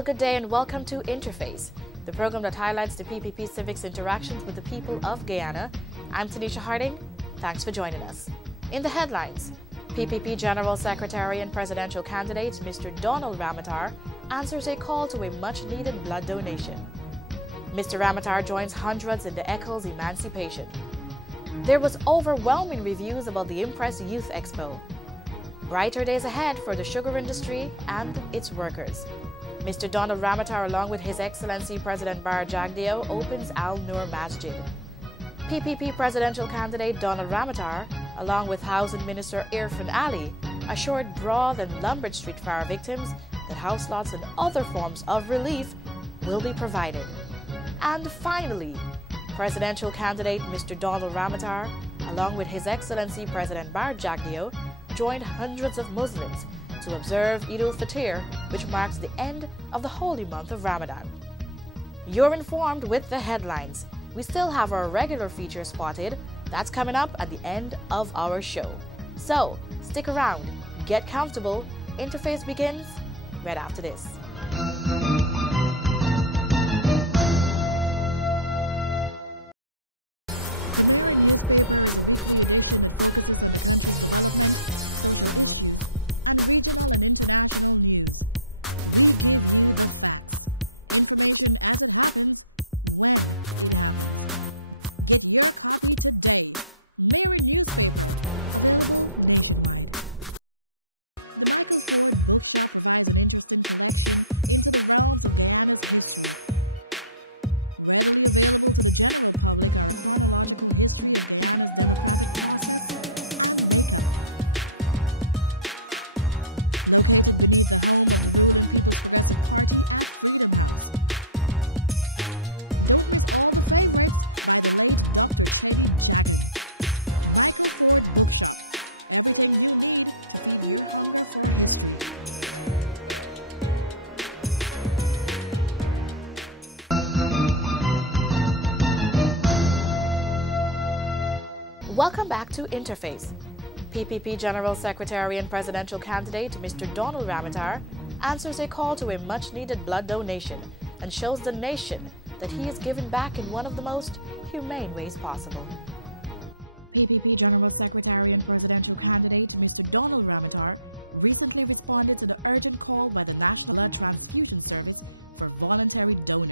Well, good day and welcome to Interface, the program that highlights the PPP Civics interactions with the people of Guyana. I'm Tanisha Harding. Thanks for joining us. In the headlines, PPP General Secretary and presidential candidate Mr. Donald Ramotar answers a call to a much-needed blood donation. Mr. Ramotar joins hundreds in the Eccles emancipation. There was overwhelming reviews about the Impress Youth Expo. Brighter days ahead for the sugar industry and its workers. Mr. Donald Ramotar, along with His Excellency President Bar Jagdeo, opens Al Noor Masjid. PPP presidential candidate Donald Ramotar, along with Housing Minister Irfan Ali, assured Broad and Lombard Street fire victims that house lots and other forms of relief will be provided. And finally, presidential candidate Mr. Donald Ramotar, along with His Excellency President Bar Jagdeo, joined hundreds of Muslims to observe Eid al-Fitr, which marks the end of the holy month of Ramadan. You're informed with the headlines. We still have our regular feature spotted. That's coming up at the end of our show. So, stick around, get comfortable. Interface begins right after this. Welcome back to Interface. PPP General Secretary and presidential candidate Mr. Donald Ramotar answers a call to a much-needed blood donation and shows the nation that he is giving back in one of the most humane ways possible. PPP General Secretary and presidential candidate Mr. Donald Ramotar recently responded to the urgent call by the National Blood Transfusion Service for voluntary donors.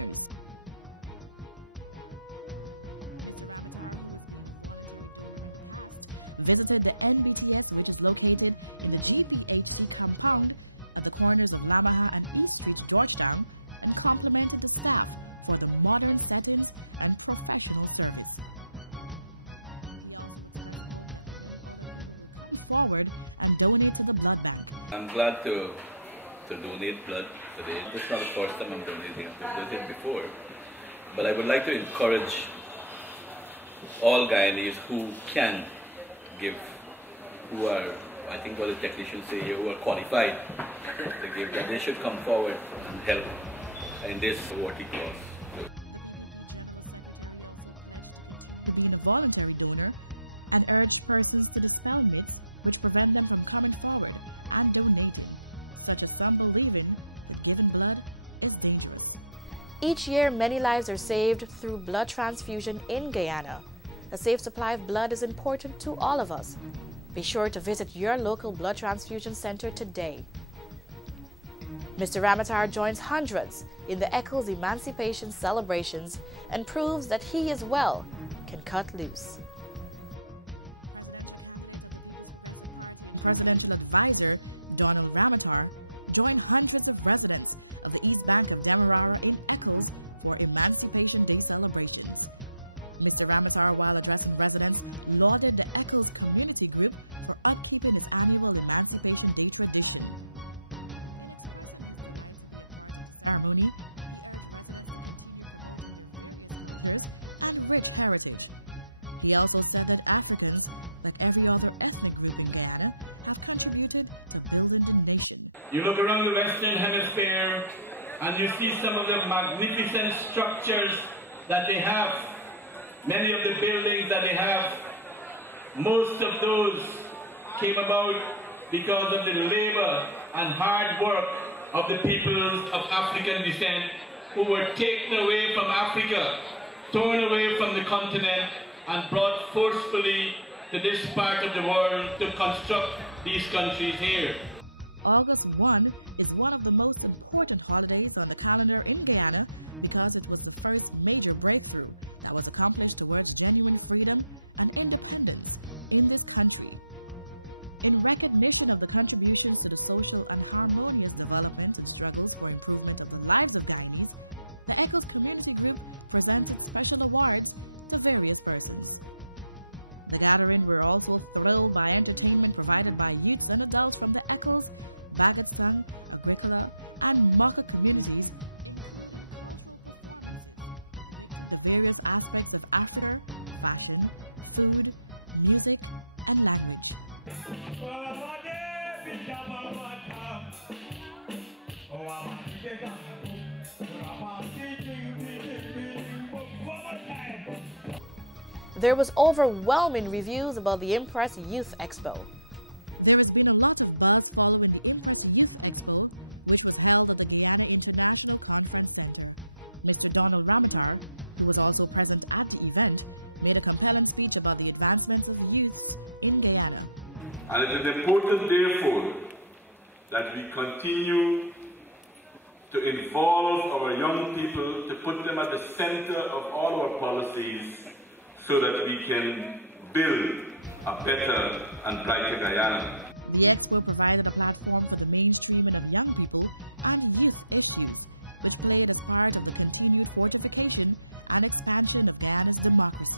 Visited the NBTS, which is located in the GPHC compound at the corners of Lamaha and East Street, Georgetown, and complimented the staff for the modern settings and professional service. Forward and donate to the blood bank. I'm glad to donate blood today. This is not the first time I'm donating. I've donated before. But I would like to encourage all Guyanese who can give, who are, I think what the technicians say here, who are qualified to give, that they should come forward and help in this worthy cause. Being a voluntary donor and urge persons to dispel myths which prevent them from coming forward and donating, such as some believing that giving blood is dangerous. Each year, many lives are saved through blood transfusion in Guyana. A safe supply of blood is important to all of us. Be sure to visit your local blood transfusion center today. Mr. Ramotar joins hundreds in the Eccles emancipation celebrations and proves that he as well can cut loose. Presidential advisor Donald Ramotar joined hundreds of residents of the East Bank of Demerara in Eccles for Emancipation Day celebrations. Mr. Ramotar, while addressing residents, lauded the Eccles Community Group for upkeeping its annual Emancipation Day tradition. Ceremony, and rich heritage. He also said that Africans, like every other ethnic group in Guyana, have contributed to building the nation. You look around the Western Hemisphere and you see some of the magnificent structures that they have. Many of the buildings that they have, most of those came about because of the labor and hard work of the peoples of African descent who were taken away from Africa, torn away from the continent, and brought forcefully to this part of the world to construct these countries here. August 1 is one of the most important holidays on the calendar in Guyana because it was the first major breakthrough that was accomplished towards genuine freedom and independence in this country. In recognition of the contributions to the social and harmonious development and struggles for improvement of the lives of Guyanese, the ECHOS Community Group presented special awards to various persons. The gathering were also thrilled by entertainment provided by youth and adults from the ECHOS, Davidson, Agricola, and Maka community. The various aspects of Africa, fashion, food, music, and language. There was overwhelming reviews about the Impress Youth Expo. There has been a lot of buzz following the Impress Youth Expo, which was held at the Guyana International Conference Center. Mr. Donald Ramatar, who was also present at the event, made a compelling speech about the advancement of youth in Guyana. And it is important, therefore, that we continue to involve our young people, to put them at the center of all our policies, so that we can build a better and brighter Guyana. The expo provided a platform for the mainstreaming of young people and youth issues, which played a part of the continued fortification and expansion of Guyana's democracy.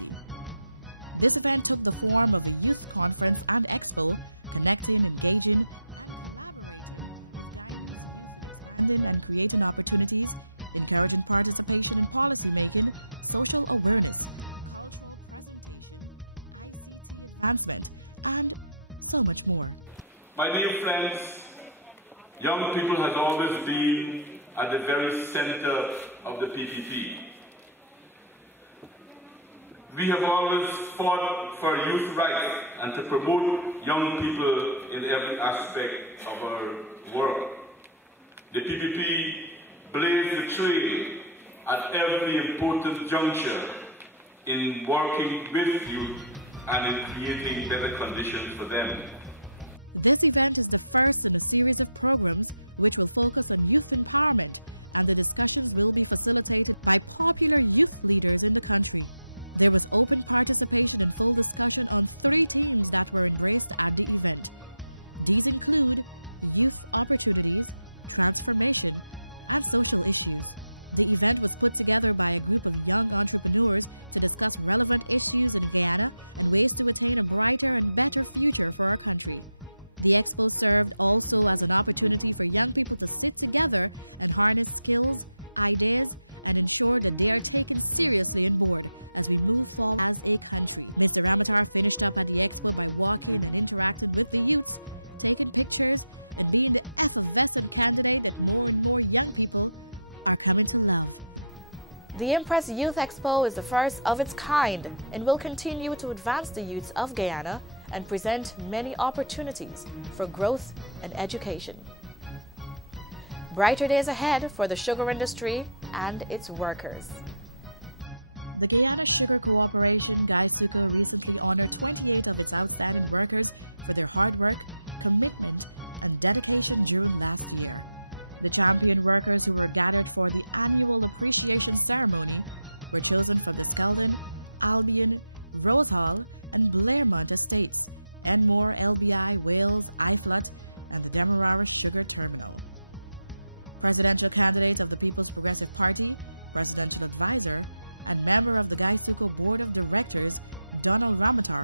This event took the form of a youth conference and expo, connecting, engaging, and creating opportunities, encouraging participation in policy making, social awareness, and so much more. My dear friends, young people has always been at the very center of the PPP. We have always fought for youth rights and to promote young people in every aspect of our work. The PPP blazed the trail at every important juncture in working with youth and in creating better conditions for them. This event is the first in a series of programs which will focus on youth empowerment, and the discussion will be facilitated by popular youth leaders in the country. There was open participation and full discussion on 3 themes that were embraced at this event. These include youth opportunities, transformation, and social issues. The event was put together by a group of young entrepreneurs to discuss relevant issues in Guyana, ways to attain a brighter and better future for our country. The expo served also as an opportunity for young people to sit together and harness skills, ideas, and ensure that they are taken seriously on board as we move forward as a country. Mr. Ramatar finished up at the expo with walking and interacting with the youth, taking good care and being the effervescent candidate that more and more young people are coming to love. The Impress Youth Expo is the first of its kind and will continue to advance the youths of Guyana and present many opportunities for growth and education. Brighter days ahead for the sugar industry and its workers. The Guyana Sugar Corporation, GuySuCo, recently honored 28 of its outstanding workers for their hard work, commitment, and dedication during last year. The champion workers who were gathered for the annual appreciation ceremony were chosen from the Skelton, Albion, Rothal, and Blairmont estates, Enmore, LBI, Wales, Iflut, and the Demerara Sugar Terminal. Presidential candidate of the People's Progressive Party, presidential advisor, and member of the GuySuCo Board of Directors, Donald Ramatar,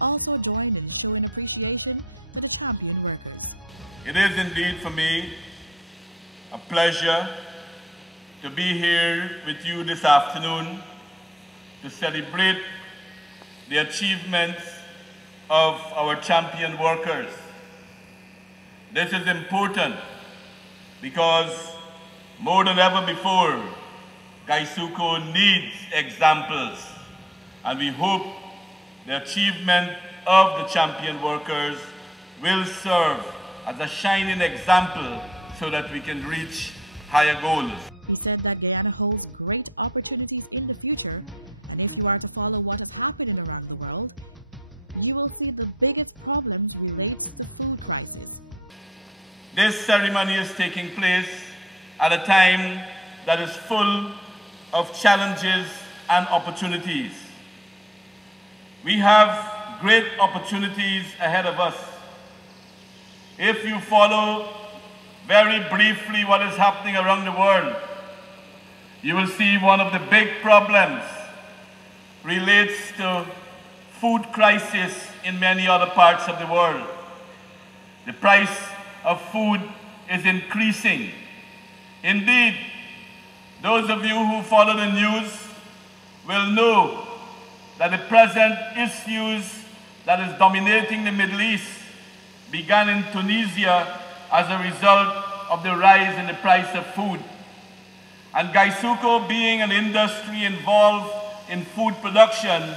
also joined in showing appreciation for the champion workers. It is indeed for me a pleasure to be here with you this afternoon to celebrate the achievements of our champion workers. This is important because more than ever before, GuySuCo needs examples, and we hope the achievement of the champion workers will serve as a shining example so that we can reach higher goals. He said that Guyana holds great opportunities in the future, and if you are to follow what is happening around the world, you will see the biggest problems relate to the food crisis. This ceremony is taking place at a time that is full of challenges and opportunities. We have great opportunities ahead of us. If you follow very briefly what is happening around the world, you will see one of the big problems relates to food crisis in many other parts of the world. The price of food is increasing. Indeed, those of you who follow the news will know that the present issues that is dominating the Middle East began in Tunisia as a result of the rise in the price of food. And Gaisuco, being an industry involved in food production,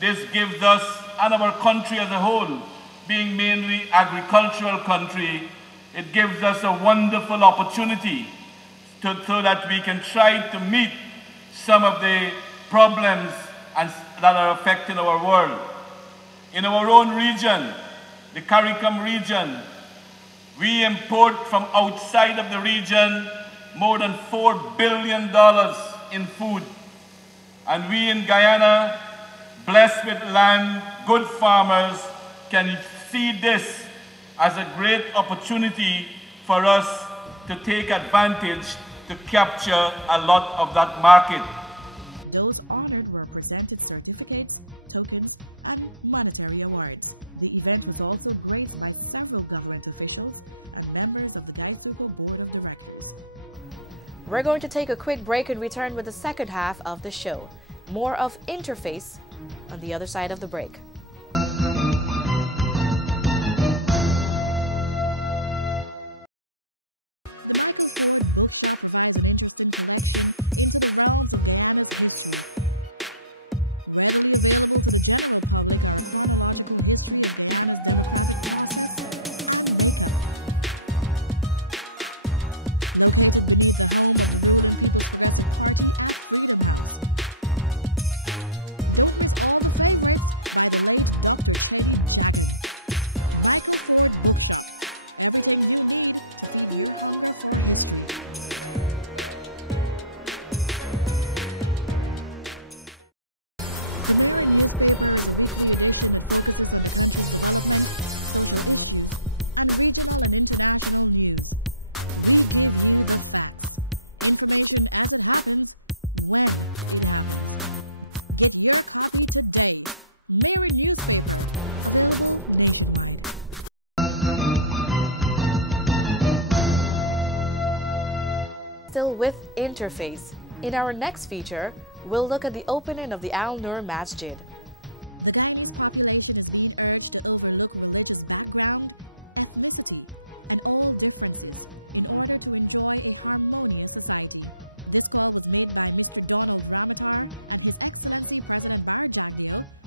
this gives us, and our country as a whole, being mainly agricultural country, it gives us a wonderful opportunity so that we can try to meet some of the problems that are affecting our world. In our own region, the CARICOM region, we import from outside of the region more than $4 billion in food. And we in Guyana, blessed with land, good farmers, can see this as a great opportunity for us to take advantage to capture a lot of that market. Those honored were presented certificates, tokens, and monetary awards. The event was also graced by several government officials and members of the Gaisuco Board of Directors. We're going to take a quick break and return with the second half of the show. More of Interface on the other side of the break. Still with Interface. In our next feature, we'll look at the opening of the Al Noor Masjid.